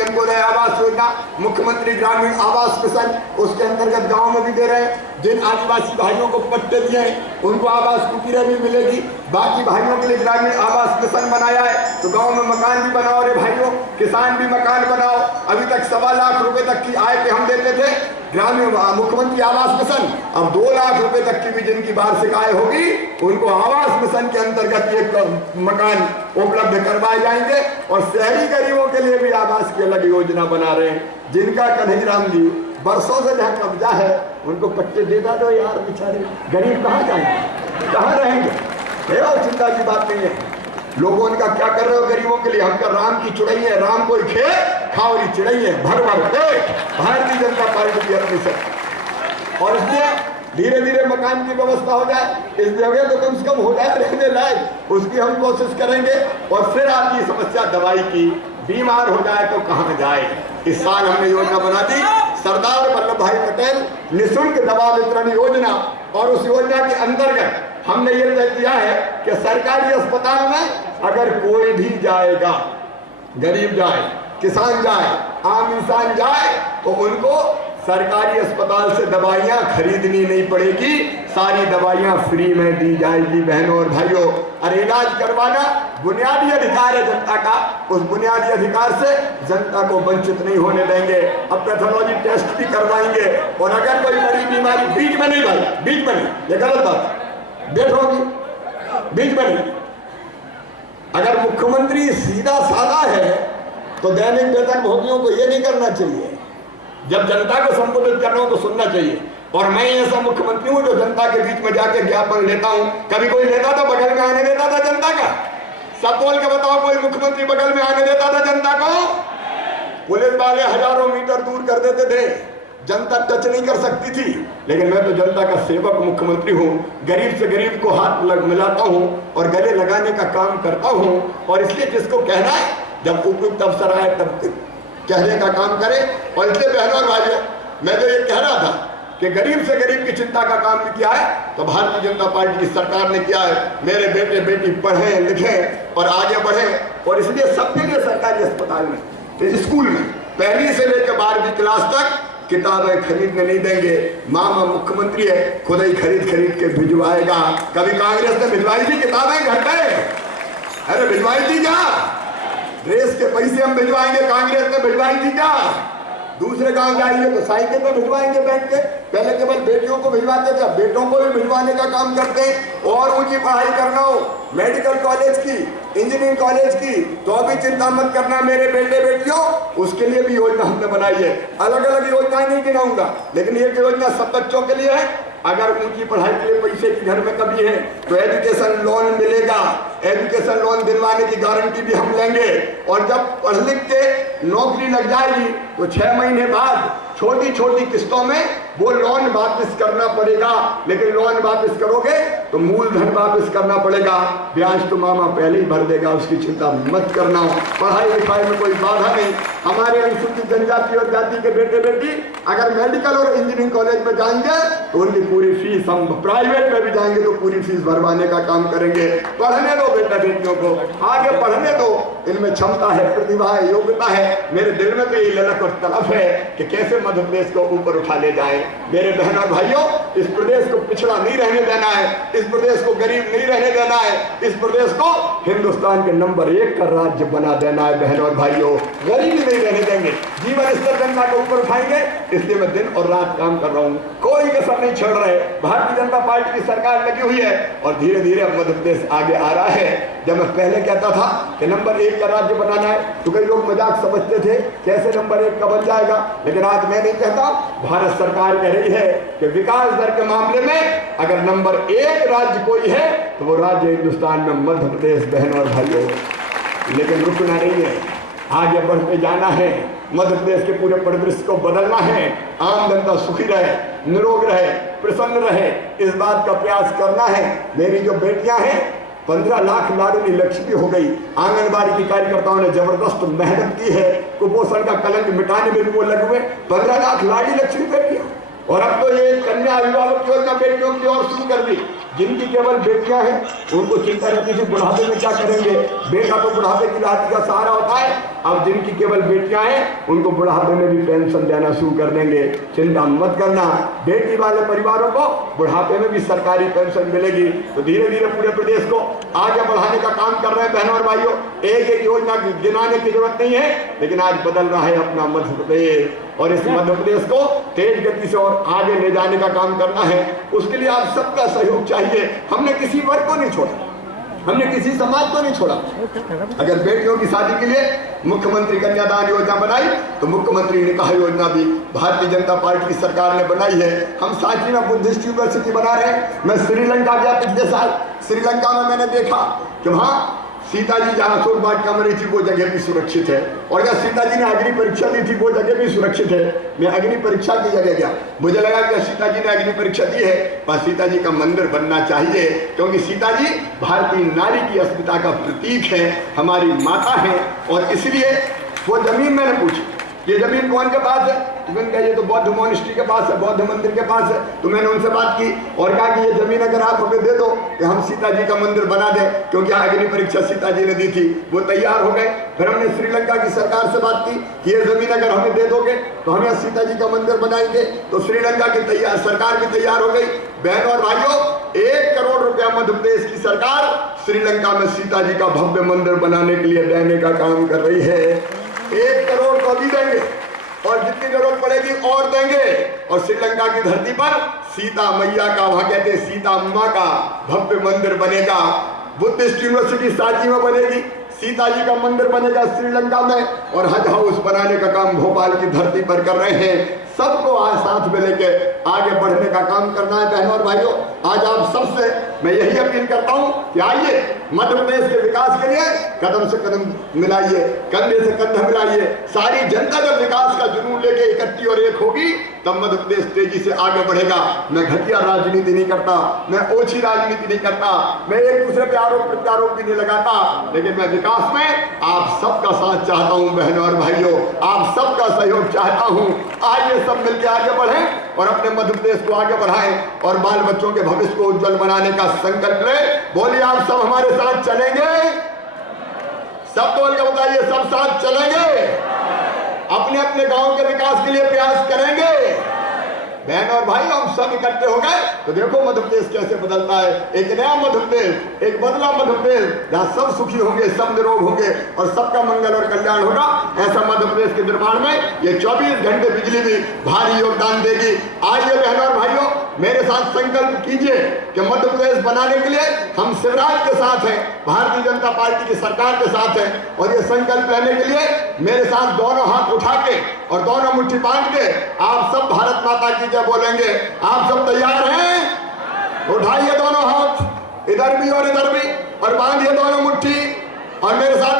अंत्योदय आवास योजना, मुख्यमंत्री ग्रामीण आवास मिशन, उसके अंतर्गत गांव में भी दे रहे हैं। जिन आदिवासी भाइयों को पट्टे दिए हैं उनको आवास कुटीरें भी मिलेगी। बाकी भाइयों के लिए ग्रामीण आवास मिशन बनाया है, तो गांव में मकान भी बनाओ रे भाइयों, किसान भी मकान बनाओ। अभी तक 1.25 लाख रुपए तक की आय के हम देते थे ग्रामीण मुख्यमंत्री आवास मिशन, अब 2 लाख रुपए तक की भी जिनकी वार्षिक आय होगी उनको आवास मिशन के अंतर्गत एक मकान उपलब्ध करवाए जाएंगे। और शहरी गरीबों के लिए भी आवास की अलग योजना बना रहे हैं। जिनका कन्हैयाराम जी बरसों से जहाँ कब्जा है उनको पट्टे देता दो यार, बेचारे गरीब कहाँ जाएंगे, कहाँ रहेंगे? चिंता की बात नहीं है। लोगों उनका क्या कर रहे हो गरीबों के लिए? हम कर राम की चुड़ई है, राम कोई खे खावरी चिड़ई है, भर भर भारतीय जनता पार्टी की अपनी शक्ति। और इसलिए धीरे धीरे मकान की व्यवस्था हो जाए, इस जगह तो कम से कम हो जाए रहने लायक, उसकी हम कोशिश करेंगे। और फिर आपकी समस्या दवाई की, बीमार हो जाए तो कहाँ जाए। इस साल हमने योजना बना दी सरदार वल्लभ भाई पटेल निःशुल्क दवा वितरण योजना, और उस योजना के अंतर्गत हमने ये तय किया है कि सरकारी अस्पताल में अगर कोई भी जाएगा, गरीब जाए, किसान जाए, आम इंसान जाए, तो उनको सरकारी अस्पताल से दवाइयां खरीदनी नहीं पड़ेगी, सारी दवाइयां फ्री में दी जाएगी। बहनों और भाइयों, और इलाज करवाना बुनियादी अधिकार है जनता का, उस बुनियादी अधिकार से जनता को वंचित नहीं होने देंगे। अब पैथोलॉजी टेस्ट भी करवाएंगे, और अगर कोई बड़ी बीमारी बीच में नहीं, भाई बीच में नहीं, ये गलत बात, डेट होगी बीच में नहीं। अगर मुख्यमंत्री सीधा साधा है तो दैनिक वेतन भोगियों को ये नहीं करना चाहिए, जब जनता को संबोधित कर रहा हूं तो सुनना चाहिए। और मैं ऐसा मुख्यमंत्री हूं जो जनता के बीच में जाके ज्ञापन लेता हूं। कभी कोई लेता तो बगल में आने देता था जनता का? सब बोल के बताओ, कोई मुख्यमंत्री बगल में आने देता था जनता को? पुलिस वाले हजारों मीटर दूर कर देते थे, जनता टच नहीं कर सकती थी। लेकिन मैं तो जनता का सेवक मुख्यमंत्री हूँ, गरीब से गरीब को हाथ मिलाता हूँ और गले लगाने का काम करता हूँ। और इसलिए जिसको कहना है, जब उपयुक्त अवसर आए तब कहने का काम करे। और इसलिए बहनों और भाइयों, मैं जो ये कह रहा था कि गरीब से गरीब की चिंता का काम भी किया है, तो भारतीय जनता पार्टी की सरकार ने किया है। मेरे बेटे बेटी पढ़े लिखे और आगे बढ़े, और इसलिए सबके लिए सरकारी अस्पताल में, स्कूल में 1ली से लेकर 12वीं क्लास तक किताबें खरीदने नहीं देंगे। मामा मुख्यमंत्री है, खुद ही खरीद के भिजवाएगा। कभी कांग्रेस ने भिजवाई थी किताबें घर पे? अरे भिजवाई थी क्या? ड्रेस के पैसे हम भिजवाएंगे, कांग्रेस ने भिजवाई थी क्या? दूसरे गांव जाएंगे तो साइकिल पे भिजवाएंगे बैठ के। पहले केवल बेटियों को भिजवाते थे, बेटों को भी भिजवाने का काम करते हैं। और ऊंची पढ़ाई करना हो, मेडिकल कॉलेज की, इंजीनियरिंग कॉलेज की, तो अभी चिंता मत करना मेरे बेटे बेटियों, उसके लिए भी योजना हमने बनाई है। अलग अलग योजनाएं नहीं गिनाऊंगा, लेकिन एक योजना सब बच्चों के लिए है। अगर उनकी पढ़ाई के लिए पैसे की घर में कमी है तो एजुकेशन लोन मिलेगा। एजुकेशन लोन दिलवाने की गारंटी भी हम लेंगे। और जब पढ़ लिख के नौकरी लग जाएगी तो 6 महीने बाद छोटी छोटी किस्तों में वो लोन वापस करना पड़ेगा। लेकिन लोन वापस करोगे तो मूलधन वापस करना पड़ेगा, ब्याज तो मामा पहले ही भर देगा, उसकी चिंता मत करना। पढ़ाई लिखाई में कोई बाधा नहीं। हमारे अनुसूचित जनजाति और जाति के बेटे बेटी अगर मेडिकल और इंजीनियरिंग कॉलेज में जाएंगे तो उनकी पूरी फीस, हम प्राइवेट में भी जाएंगे तो पूरी फीस भरवाने का काम करेंगे। पढ़ने दो बेटा बेटियों को, आगे पढ़ने दो, इनमें क्षमता है, प्रतिभा है, योग्यता है। मेरे दिल में तो ये ललक और तलब है कि कैसे मध्य प्रदेश को ऊपर उठा ले जाए। मेरे बहनों और भाइयों, इस प्रदेश को पिछड़ा नहीं रहने देना है, इस प्रदेश को गरीब नहीं रहने देना है, इस प्रदेश को हिंदुस्तान के नंबर 1 का राज्य बना देना है। बहनों और भाइयों, गरीबी नहीं रहने देंगे, जीवन स्तर जनता को ऊपर उठाएंगे। इसलिए मैं दिन और रात काम कर रहा हूँ, कोई कसर नहीं छोड़ रहे। भारतीय जनता पार्टी की सरकार लगी हुई है और धीरे धीरे मध्य प्रदेश आगे आ रहा है। जब मैं पहले कहता था कि नंबर 1 का राज्य बनाना है तो कई लोग मजाक समझते थे, कैसे नंबर 1 का बन जाएगा। लेकिन आज मैं नहीं कहता, भारत सरकार कह रही है कि विकास दर के मामले में अगर नंबर 1 राज्य कोई है तो वो राज्य हिंदुस्तान में मध्य प्रदेश। बहनों और भाइयों, लेकिन रुकना नहीं है, आगे बढ़ते जाना है। मध्य प्रदेश के पूरे परिदृश्य को बदलना है। आम जनता सुखी रहे, निरोग रहे, प्रसन्न रहे, इस बात का प्रयास करना है। मेरी जो बेटियां हैं, 15 लाख लाडली लक्ष्मी हो गई। आंगनबाड़ी की कार्यकर्ताओं ने जबरदस्त मेहनत की है, कुपोषण का कलंक मिटाने में भी वो लगे हुए। 15 लाख लाडली लक्ष्मी बेटियां, और अब तो ये कन्या अभिभावक योजना बेटियों की और शुरू कर दी। जिनकी केवल बेटियां हैं उनको चिंता रहती थी बुढ़ापे में क्या करेंगे, बेटा तो बुढ़ापे की लाठी का सहारा होता है। अब जिनकी केवल बेटियां हैं उनको बुढ़ापे में भी पेंशन देना शुरू कर देंगे। चिंता मत करना, बेटी वाले परिवारों को बुढ़ापे में भी सरकारी पेंशन मिलेगी। तो धीरे धीरे पूरे प्रदेश को आगे बढ़ाने का काम कर रहे हैं बहनों और भाइयों। एक एक योजना गिनाने की जरूरत नहीं है, लेकिन आज बदल रहा है अपना मध्य प्रदेश, और इस मध्य प्रदेश को तेज गति से और आगे ले जाने का काम करना है। उसके लिए आप सबका सहयोग चाहिए। हमने किसी वर्ग को नहीं छोड़ा, हमने किसी समाज को नहीं छोड़ा। अगर बेटियों की शादी के लिए मुख्यमंत्री कन्यादान योजना बनाई तो मुख्यमंत्री निकाह योजना भी भारतीय जनता पार्टी की सरकार ने बनाई है। हम साथ में बुद्धिस्ट यूनिवर्सिटी बना रहे हैं। मैं श्रीलंका गया पिछले साल, श्रीलंका में मैंने देखा कि वहाँ सीता जी जहाँ स्वर्गवास का मरी थी वो जगह भी सुरक्षित है, और अगर सीता जी ने अग्नि परीक्षा दी थी वो जगह भी सुरक्षित है। मैं अग्नि परीक्षा की जगह गया, मुझे लगा कि सीता जी ने अग्नि परीक्षा दी है, पर सीता जी का मंदिर बनना चाहिए, क्योंकि सीता जी भारतीय नारी की अस्मिता का प्रतीक है, हमारी माता है। और इसलिए वो जमीन मैंने पूछी, ये जमीन कौन के पास है? तो मैंने कहा ये तो बौद्ध मोनिस्ट्री के पास है, बौद्ध मंदिर के पास है। तो मैंने उनसे बात की और कहा कि ये जमीन अगर आप हमें दे दो कि हम सीता जी का मंदिर बना दें, क्योंकि अग्नि परीक्षा सीता जी ने दी थी। वो तैयार हो गए। फिर हमने श्रीलंका की सरकार से बात की कि ये जमीन अगर हमें दे दोगे तो हमें सीता जी का मंदिर बनाएंगे। तो श्रीलंका की सरकार भी तैयार हो गई। बहनों और भाइयों, 1 करोड़ रुपया मध्य प्रदेश की सरकार श्रीलंका में सीता जी का भव्य मंदिर बनाने के लिए देने का काम कर रही है। 1 करोड़ को अभी देंगे और जितनी जरूरत पड़ेगी और देंगे। और श्रीलंका की धरती पर सीता मैया का, वहां कहते हैं सीता अम्मा का भव्य मंदिर बनेगा। बुद्धिस्ट यूनिवर्सिटी सांची में बनेगी, सीता जी का मंदिर बनेगा श्रीलंका में, और हज हाउस बनाने का काम भोपाल की धरती पर कर रहे हैं। सबको आज साथ में लेके आगे बढ़ने का काम करना है। बहनों और भाइयों, आज आप सबसे मैं यही अपील करता हूं कि आइए मध्य प्रदेश के विकास के लिए कदम से कदम मिलाइए, कंधे से कंधा मिलाइए। सारी जनता जब विकास का जुनून लेके इकट्ठी और एक होगी तब मध्य प्रदेश तेजी से आगे बढ़ेगा। मैं घटिया राजनीति नहीं करता, मैं ओछी राजनीति नहीं करता, मैं एक दूसरे पे आरोप प्रत्यारोप भी नहीं लगाता, लेकिन मैं विकास में आप सबका साथ चाहता हूं। बहनों और भाइयों, आप सबका सहयोग चाहता हूं। आइए सब मिलकर आगे बढ़ें और अपने मध्य प्रदेश को आगे बढ़ाएं और बाल बच्चों के भविष्य को उज्जवल बनाने का संकल्प लें। बोलिए, आप सब हमारे साथ चलेंगे? सब बोल के बताइए, सब साथ चलेंगे? अपने अपने गांव के विकास के लिए प्रयास करेंगे? बहन और भाई, हम सब इकट्ठे हो गए तो देखो मध्य प्रदेश कैसे बदलता है। एक नया मध्य प्रदेश, एक बदला मध्य प्रदेश, जहाँ सब सुखी होंगे, सब निरोग होंगे और सबका मंगल और कल्याण होगा। ऐसा मध्य प्रदेश के निर्माण में ये 24 घंटे बिजली भी भारी योगदान देगी। आइए बहनों और भाइयों, मेरे साथ संकल्प कीजिए कि मध्य प्रदेश बनाने के लिए हम शिवराज के साथ हैं, भारतीय जनता पार्टी की सरकार के साथ हैं। और ये संकल्प लेने के लिए मेरे साथ दोनों हाथ उठा के और दोनों मुट्ठी बांध के आप सब भारत माता की जय बोलेंगे। आप सब तैयार हैं? उठाइए दोनों हाथ, इधर भी और इधर भी, और बांधिए दोनों मुट्ठी और मेरे साथ